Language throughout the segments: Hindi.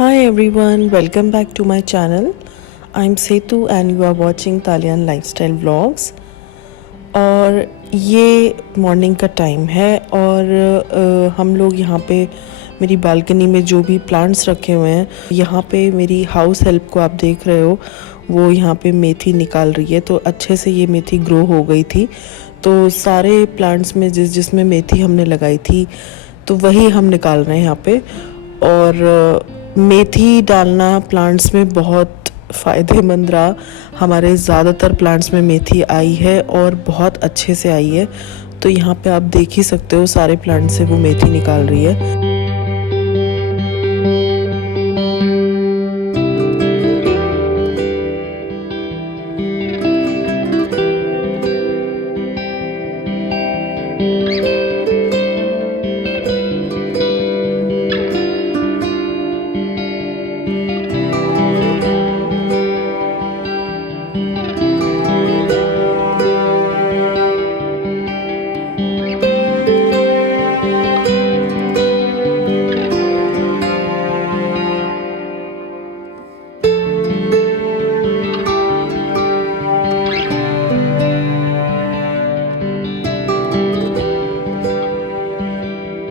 Hi everyone, welcome back to my channel. I'm Setu and you are watching Talian Lifestyle Vlogs. और ये मॉर्निंग का टाइम है और हम लोग यहाँ पे मेरी बालकनी में जो भी प्लांट्स रखे हुए हैं, यहाँ पे मेरी हाउस हेल्प को आप देख रहे हो, वो यहाँ पे मेथी निकाल रही है। तो अच्छे से ये मेथी ग्रो हो गई थी। तो सारे प्लांट्स में जिसमें मेथी हमने लगाई थी तो वही हम निकाल रहे हैं यहाँ पे। और मेथी डालना प्लांट्स में बहुत फ़ायदेमंद रहा। हमारे ज़्यादातर प्लांट्स में मेथी आई है और बहुत अच्छे से आई है। तो यहाँ पे आप देख ही सकते हो सारे प्लांट से वो मेथी निकाल रही है।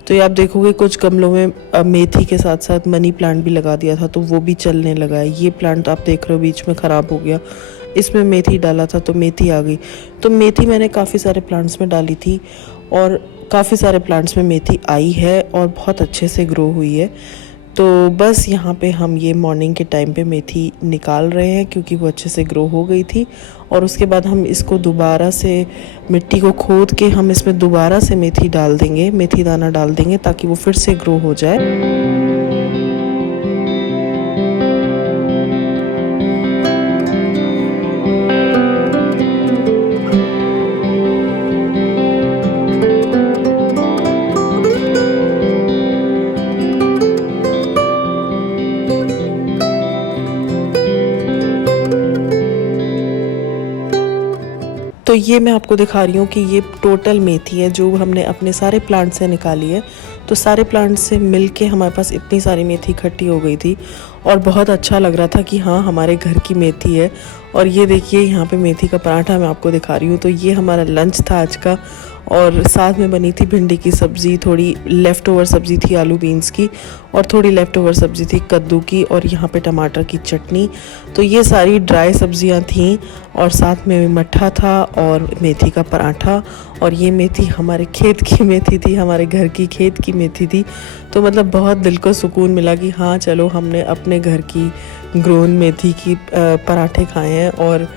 तो ये आप देखोगे कुछ गमलों में मेथी के साथ साथ मनी प्लांट भी लगा दिया था, तो वो भी चलने लगा है। ये प्लांट आप देख रहे हो बीच में ख़राब हो गया, इसमें मेथी डाला था तो मेथी आ गई। तो मेथी मैंने काफ़ी सारे प्लांट्स में डाली थी और काफ़ी सारे प्लांट्स में मेथी आई है और बहुत अच्छे से ग्रो हुई है। तो बस यहाँ पे हम ये मॉर्निंग के टाइम पे मेथी निकाल रहे हैं क्योंकि वो अच्छे से ग्रो हो गई थी। और उसके बाद हम इसको दोबारा से मिट्टी को खोद के हम इसमें दोबारा से मेथी डाल देंगे, मेथी दाना डाल देंगे ताकि वो फिर से ग्रो हो जाए। तो ये मैं आपको दिखा रही हूँ कि ये टोटल मेथी है जो हमने अपने सारे प्लांट से निकाली है। तो सारे प्लांट से मिलके हमारे पास इतनी सारी मेथी इकट्ठी हो गई थी और बहुत अच्छा लग रहा था कि हाँ हमारे घर की मेथी है। और ये देखिए यहाँ पे मेथी का पराठा मैं आपको दिखा रही हूँ। तो ये हमारा लंच था आज का और साथ में बनी थी भिंडी की सब्ज़ी, थोड़ी लेफ़्ट ओवर सब्ज़ी थी आलू बीन्स की और थोड़ी लेफ़्ट ओवर सब्ज़ी थी कद्दू की और यहाँ पे टमाटर की चटनी। तो ये सारी ड्राई सब्जियाँ थीं और साथ में मट्ठा था और मेथी का पराठा। और ये मेथी हमारे खेत की मेथी थी, हमारे घर की खेत की मेथी थी। तो मतलब बहुत दिल को सुकून मिला कि हाँ चलो हमने अपने घर की ग्रोन मेथी की पराठे खाए हैं और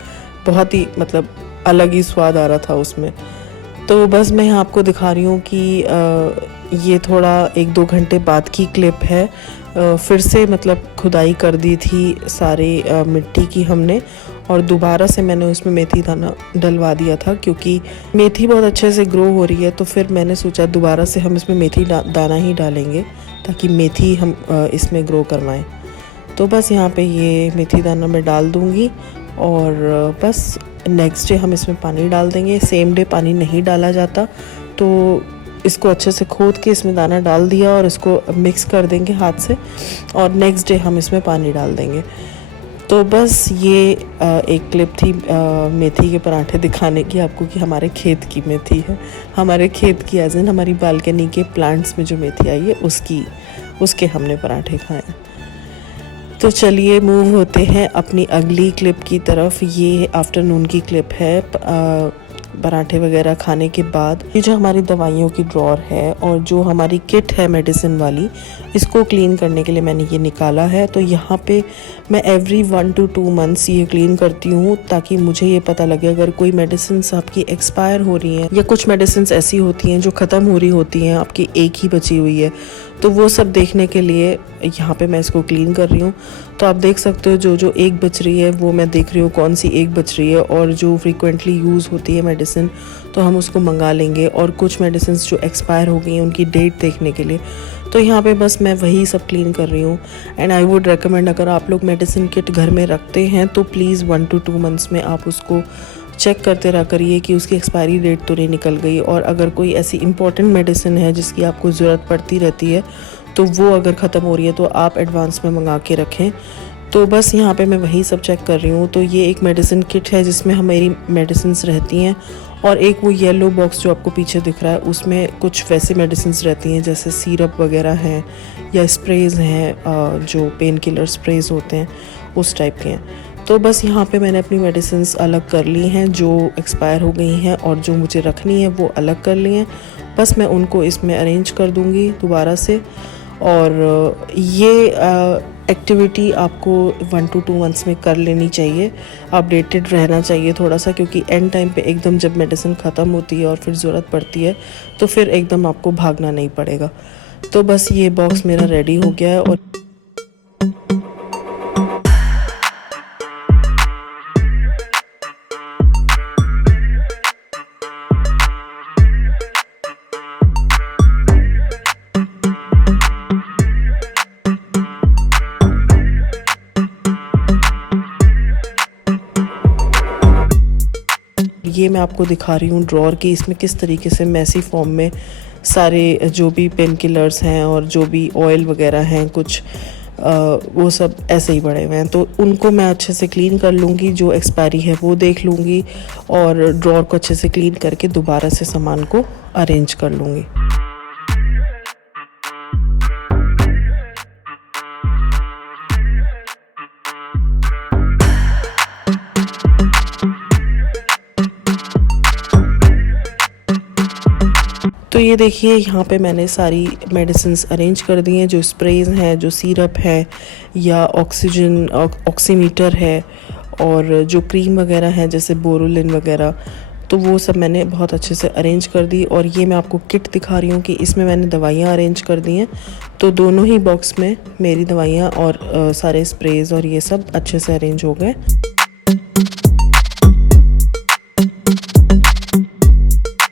बहुत ही मतलब अलग ही स्वाद आ रहा था उसमें। तो बस मैं यहाँ आपको दिखा रही हूँ कि ये थोड़ा 1-2 घंटे बाद की क्लिप है। फिर से मतलब खुदाई कर दी थी सारे मिट्टी की हमने और दोबारा से मैंने उसमें मेथी दाना डलवा दिया था क्योंकि मेथी बहुत अच्छे से ग्रो हो रही है। तो फिर मैंने सोचा दोबारा से हम इसमें मेथी दाना ही डालेंगे ताकि मेथी हम इसमें ग्रो करवाएं। तो बस यहाँ पे ये मेथी दाना मैं डाल दूँगी और बस नेक्स्ट डे हम इसमें पानी डाल देंगे। सेम डे पानी नहीं डाला जाता, तो इसको अच्छे से खोद के इसमें दाना डाल दिया और इसको मिक्स कर देंगे हाथ से और नेक्स्ट डे हम इसमें पानी डाल देंगे। तो बस ये एक क्लिप थी मेथी के पराठे दिखाने की आपको कि हमारे खेत की मेथी है, हमारे खेत की एज इन हमारी बालकनी के प्लांट्स में जो मेथी आई है उसके हमने पराठे खाए। तो चलिए मूव होते हैं अपनी अगली क्लिप की तरफ। ये आफ्टरनून की क्लिप है पराठे वगैरह खाने के बाद। ये जो हमारी दवाइयों की ड्रॉर है और जो हमारी किट है मेडिसिन वाली, इसको क्लीन करने के लिए मैंने ये निकाला है। तो यहाँ पे मैं एवरी 1 to 2 months ये क्लीन करती हूँ ताकि मुझे ये पता लगे अगर कोई मेडिसिन आपकी एक्सपायर हो रही हैं या कुछ मेडिसिन ऐसी होती हैं जो ख़त्म हो रही होती हैं, आपकी एक ही बची हुई है, तो वो सब देखने के लिए यहाँ पे मैं इसको क्लीन कर रही हूँ। तो आप देख सकते हो जो एक बच रही है वो मैं देख रही हूँ कौन सी एक बच रही है और जो फ्रीक्वेंटली यूज़ होती है मेडिसिन तो हम उसको मंगा लेंगे। और कुछ मेडिसिन जो एक्सपायर हो गई हैं उनकी डेट देखने के लिए तो यहाँ पे बस मैं वही सब क्लीन कर रही हूँ। एंड आई वुड रेकमेंड अगर आप लोग मेडिसिन किट घर में रखते हैं तो प्लीज़ 1 to 2 months में आप उसको चेक करते रहा करिए कि उसकी एक्सपायरी डेट तो नहीं निकल गई, और अगर कोई ऐसी इम्पॉर्टेंट मेडिसिन है जिसकी आपको ज़रूरत पड़ती रहती है तो वो अगर ख़त्म हो रही है तो आप एडवांस में मंगा के रखें। तो बस यहाँ पे मैं वही सब चेक कर रही हूँ। तो ये एक मेडिसिन किट है जिसमें हमारी मेडिसिन्स रहती हैं, और एक वो येलो बॉक्स जो आपको पीछे दिख रहा है उसमें कुछ वैसी मेडिसिन्स रहती हैं जैसे सिरप वगैरह हैं या स्प्रेज़ हैं, जो पेन किलर स्प्रेज़ होते हैं उस टाइप के हैं। तो बस यहाँ पे मैंने अपनी मेडिसिन्स अलग कर ली हैं जो एक्सपायर हो गई हैं, और जो मुझे रखनी है वो अलग कर ली हैं। बस मैं उनको इसमें अरेंज कर दूँगी दोबारा से। और ये एक्टिविटी आपको 1 to 2 मंथ्स में कर लेनी चाहिए, अपडेटेड रहना चाहिए थोड़ा सा, क्योंकि एंड टाइम पे एकदम जब मेडिसिन ख़त्म होती है और फिर ज़रूरत पड़ती है तो फिर एकदम आपको भागना नहीं पड़ेगा। तो बस ये बॉक्स मेरा रेडी हो गया है। और ये मैं आपको दिखा रही हूँ ड्रॉर की, इसमें किस तरीके से मैसी फॉर्म में सारे जो भी पेन किलर्स हैं और जो भी ऑयल वगैरह हैं कुछ वो सब ऐसे ही पड़े हुए हैं। तो उनको मैं अच्छे से क्लीन कर लूँगी, जो एक्सपायरी है वो देख लूँगी, और ड्रॉर को अच्छे से क्लीन करके दोबारा से सामान को अरेंज कर लूँगी। तो ये देखिए यहाँ पे मैंने सारी मेडिसिन्स अरेंज कर दी हैं, जो स्प्रेज हैं, जो सिरप है या ऑक्सीजन ऑक्सीमीटर है, और जो क्रीम वगैरह है जैसे बोरोलिन वगैरह, तो वो सब मैंने बहुत अच्छे से अरेंज कर दी। और ये मैं आपको किट दिखा रही हूँ कि इसमें मैंने दवाइयाँ अरेंज कर दी हैं। तो दोनों ही बॉक्स में मेरी दवाइयाँ और सारे स्प्रेज और ये सब अच्छे से अरेंज हो गए।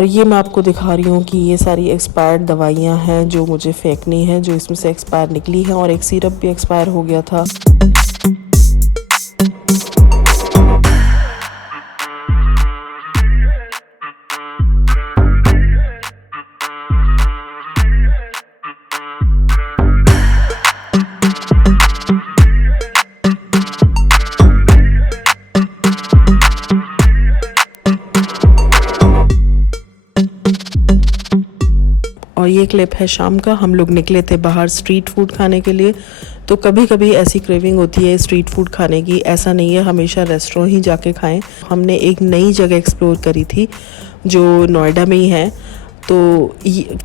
और ये मैं आपको दिखा रही हूँ कि ये सारी एक्सपायर्ड दवाइयाँ हैं जो मुझे फेंकनी है, जो इसमें से एक्सपायर निकली है, और एक सिरप भी एक्सपायर हो गया था। और ये क्लिप है शाम का। हम लोग निकले थे बाहर स्ट्रीट फूड खाने के लिए। तो कभी कभी ऐसी क्रेविंग होती है स्ट्रीट फूड खाने की, ऐसा नहीं है हमेशा रेस्टोरेंट ही जाके खाएं। हमने एक नई जगह एक्सप्लोर करी थी जो नोएडा में ही है। तो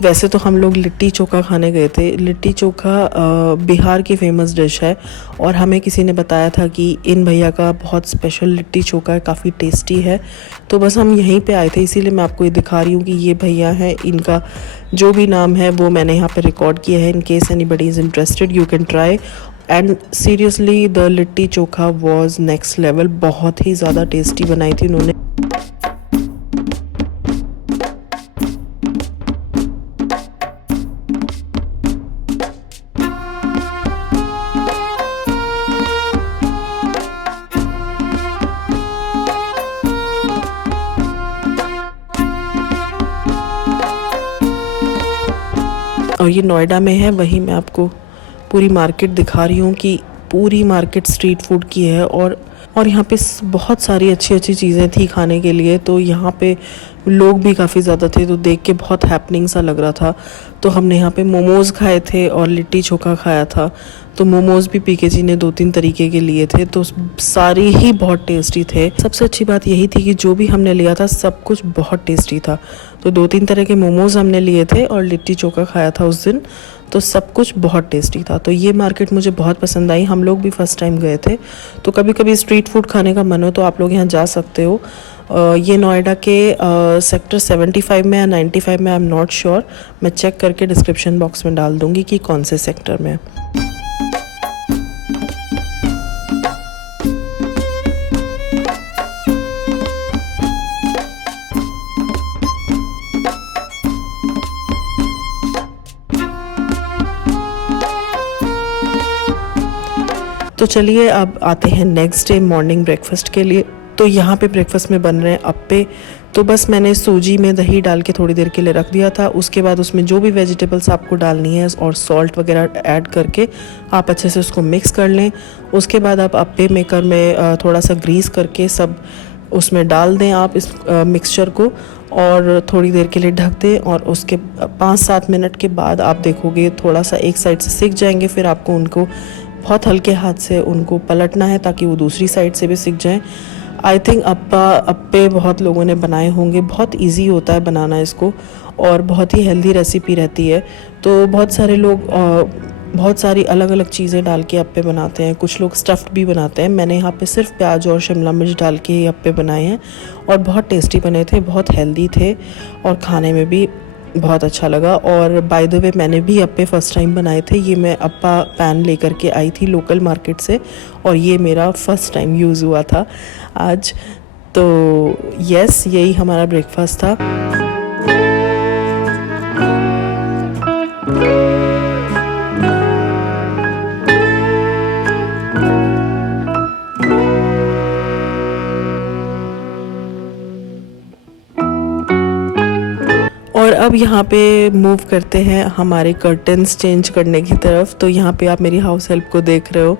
वैसे तो हम लोग लिट्टी चोखा खाने गए थे। लिट्टी चोखा बिहार की फेमस डिश है, और हमें किसी ने बताया था कि इन भैया का बहुत स्पेशल लिट्टी चोखा है, काफ़ी टेस्टी है। तो बस हम यहीं पे आए थे, इसीलिए मैं आपको ये दिखा रही हूँ कि ये भैया हैं, इनका जो भी नाम है वो मैंने यहाँ पे रिकॉर्ड किया है। In case anybody is interested you can try. And seriously the litti chokha was next level, बहुत ही ज़्यादा टेस्टी बनाई थी उन्होंने। और ये नोएडा में है, वहीं मैं आपको पूरी मार्केट दिखा रही हूँ कि पूरी मार्केट स्ट्रीट फूड की है। और यहाँ पे बहुत सारी अच्छी अच्छी चीज़ें थी खाने के लिए। तो यहाँ पे लोग भी काफ़ी ज़्यादा थे, तो देख के बहुत हैपनिंग सा लग रहा था। तो हमने यहाँ पे मोमोज़ खाए थे और लिट्टी चोखा खाया था। तो मोमोज़ भी पीके जी ने 2-3 तरीके के लिए थे, तो सारे ही बहुत टेस्टी थे। सबसे अच्छी बात यही थी कि जो भी हमने लिया था सब कुछ बहुत टेस्टी था। तो 2-3 तरह के मोमोज़ हमने लिए थे और लिट्टी चोखा खाया था उस दिन, तो सब कुछ बहुत टेस्टी था। तो ये मार्केट मुझे बहुत पसंद आई। हम लोग भी फर्स्ट टाइम गए थे। तो कभी कभी स्ट्रीट फूड खाने का मन हो तो आप लोग यहाँ जा सकते हो। ये नोएडा के सेक्टर 75 में या 95 में, आई एम नॉट श्योर। मैं चेक करके डिस्क्रिप्शन बॉक्स में डाल दूँगी कि कौन से सेक्टर में। तो चलिए अब आते हैं नेक्स्ट डे मॉर्निंग ब्रेकफास्ट के लिए। तो यहाँ पे ब्रेकफास्ट में बन रहे हैं अप्पे। तो बस मैंने सूजी में दही डाल के थोड़ी देर के लिए रख दिया था। उसके बाद उसमें जो भी वेजिटेबल्स आपको डालनी है और सॉल्ट वगैरह ऐड करके आप अच्छे से उसको मिक्स कर लें। उसके बाद आप अप्पे मेकर में थोड़ा सा ग्रीस करके सब उसमें डाल दें आप इस मिक्सचर को, और थोड़ी देर के लिए ढक दें। और उसके 5-7 मिनट के बाद आप देखोगे थोड़ा सा एक साइड से सिक जाएंगे। फिर आपको उनको बहुत हल्के हाथ से उनको पलटना है ताकि वो दूसरी साइड से भी सिक जाएं। आई थिंक अप्पे बहुत लोगों ने बनाए होंगे, बहुत इजी होता है बनाना इसको और बहुत ही हेल्दी रेसिपी रहती है। तो बहुत सारे लोग बहुत सारी अलग अलग चीज़ें डाल के अप्पे बनाते हैं, कुछ लोग स्टफ़्ड भी बनाते हैं। मैंने यहाँ पे सिर्फ प्याज और शिमला मिर्च डाल के ही अप्पे बनाए हैं और बहुत टेस्टी बने थे, बहुत हेल्दी थे और खाने में भी बहुत अच्छा लगा। और बाय द वे मैंने भी अप्पे फ़र्स्ट टाइम बनाए थे। ये मैं अप्पा पैन लेकर के आई थी लोकल मार्केट से और ये मेरा फ़र्स्ट टाइम यूज़ हुआ था आज। तो यस, यही हमारा ब्रेकफास्ट था। और अब यहाँ पे मूव करते हैं हमारे कर्टन्स चेंज करने की तरफ। तो यहाँ पे आप मेरी हाउस हेल्प को देख रहे हो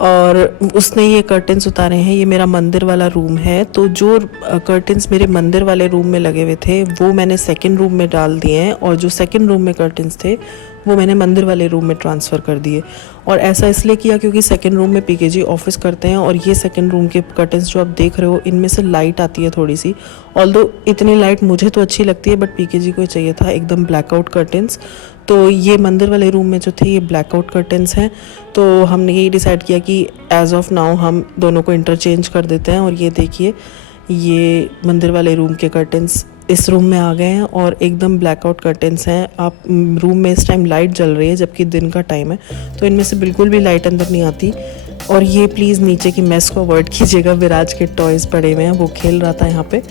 और उसने ये कर्टन्स उतारे हैं। ये मेरा मंदिर वाला रूम है, तो जो कर्टन्स मेरे मंदिर वाले रूम में लगे हुए थे वो मैंने सेकंड रूम में डाल दिए हैं, और जो सेकंड रूम में कर्टन्स थे वो मैंने मंदिर वाले रूम में ट्रांसफ़र कर दिए। और ऐसा इसलिए किया क्योंकि सेकंड रूम में पीकेजी ऑफिस करते हैं और ये सेकंड रूम के कर्टन्स जो आप देख रहे हो इनमें से लाइट आती है थोड़ी सी। ऑल्दो इतनी लाइट मुझे तो अच्छी लगती है बट पीकेजी को चाहिए था एकदम ब्लैकआउट कर्टन्स। तो ये मंदिर वाले रूम में जो थे ये ब्लैकआउट कर्टन्स हैं। तो हमने यही डिसाइड किया कि एज़ ऑफ नाउ हम दोनों को इंटरचेंज कर देते हैं। और ये देखिए, ये मंदिर वाले रूम के कर्टन्स इस रूम में आ गए हैं और एकदम ब्लैकआउट कर्टन्स हैं। आप रूम में इस टाइम लाइट जल रही है जबकि दिन का टाइम है, तो इनमें से बिल्कुल भी लाइट अंदर नहीं आती। और ये प्लीज़ नीचे की मेस को अवॉइड कीजिएगा, विराज के टॉयज़ पड़े हुए हैं, वो खेल रहा था यहाँ पे।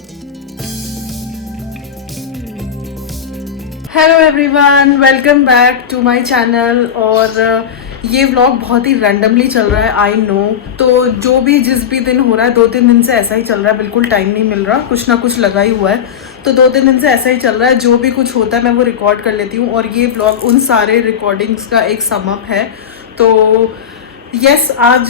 Hello everyone, welcome back to my channel. और ये व्लॉग बहुत ही रैंडमली चल रहा है, आई नो। तो जो भी जिस भी दिन हो रहा है, 2-3 दिन से ऐसा ही चल रहा है, बिल्कुल टाइम नहीं मिल रहा, कुछ ना कुछ लगा ही हुआ है। तो 2-3 दिन से ऐसा ही चल रहा है, जो भी कुछ होता है मैं वो रिकॉर्ड कर लेती हूँ और ये व्लॉग उन सारे रिकॉर्डिंग्स का एक सम अप है। तो यस, आज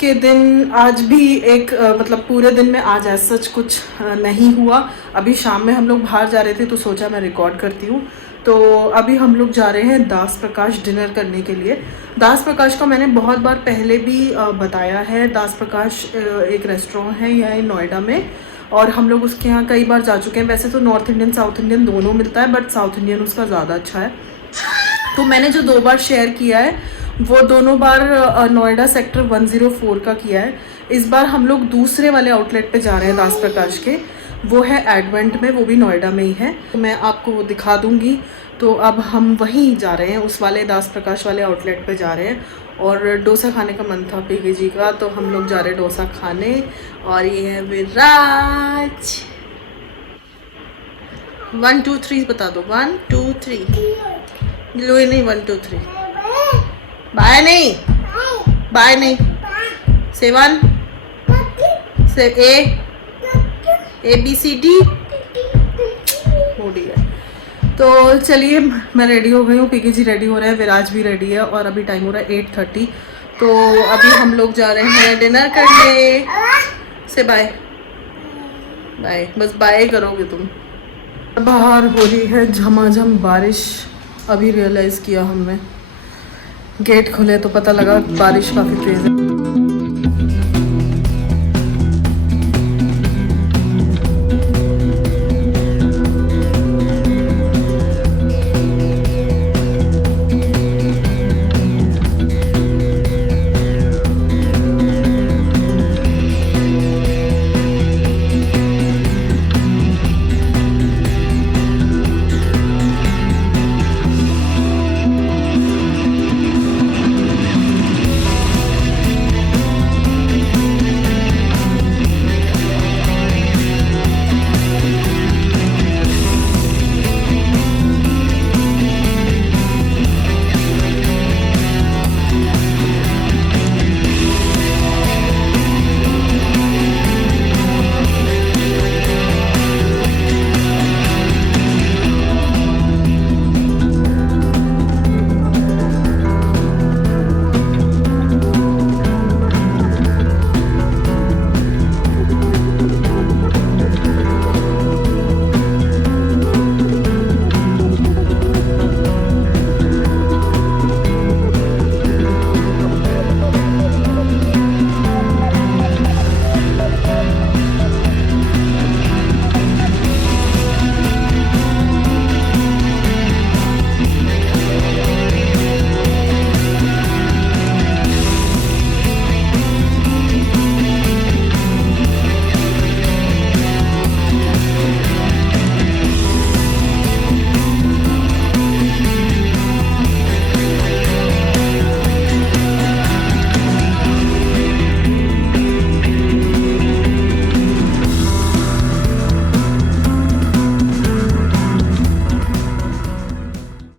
के दिन आज भी एक मतलब पूरे दिन में आज ऐसा सच कुछ नहीं हुआ। अभी शाम में हम लोग बाहर जा रहे थे तो सोचा मैं रिकॉर्ड करती हूँ। तो अभी हम लोग जा रहे हैं दास प्रकाश डिनर करने के लिए। दास प्रकाश का मैंने बहुत बार पहले भी बताया है। दास प्रकाश एक रेस्टोरेंट है यहाँ नोएडा में और हम लोग उसके यहाँ कई बार जा चुके हैं। वैसे तो नॉर्थ इंडियन साउथ इंडियन दोनों मिलता है बट साउथ इंडियन उसका ज़्यादा अच्छा है। तो मैंने जो 2 बार शेयर किया है वो दोनों बार नोएडा सेक्टर 104 का किया है। इस बार हम लोग दूसरे वाले आउटलेट पे जा रहे हैं दास प्रकाश के, वो है एडवेंट में, वो भी नोएडा में ही है। तो मैं आपको वो दिखा दूंगी। तो अब हम वहीं जा रहे हैं, उस वाले दास प्रकाश वाले आउटलेट पे जा रहे हैं। और डोसा खाने का मन था पीके जी का, तो हम लोग जा रहे हैं डोसा खाने। और ये है विराज। 1 2 3 बता दो, 1 2 3। लुई नहीं, 1 2 3। बाय नहीं, बाय नहीं। से 1 से ABCD हो गया। तो चलिए, मैं रेडी हो गई हूँ, पीके जी रेडी हो रहे हैं, विराज भी रेडी है और अभी टाइम हो रहा है 8:30। तो अभी हम लोग जा रहे हैं डिनर करने। से बाय बाय, बस बाय करोगे तुम। बाहर हो रही है झमाझम बारिश। अभी रियलाइज़ किया हमने, गेट खुले तो पता लगा बारिश काफ़ी तेज़ है।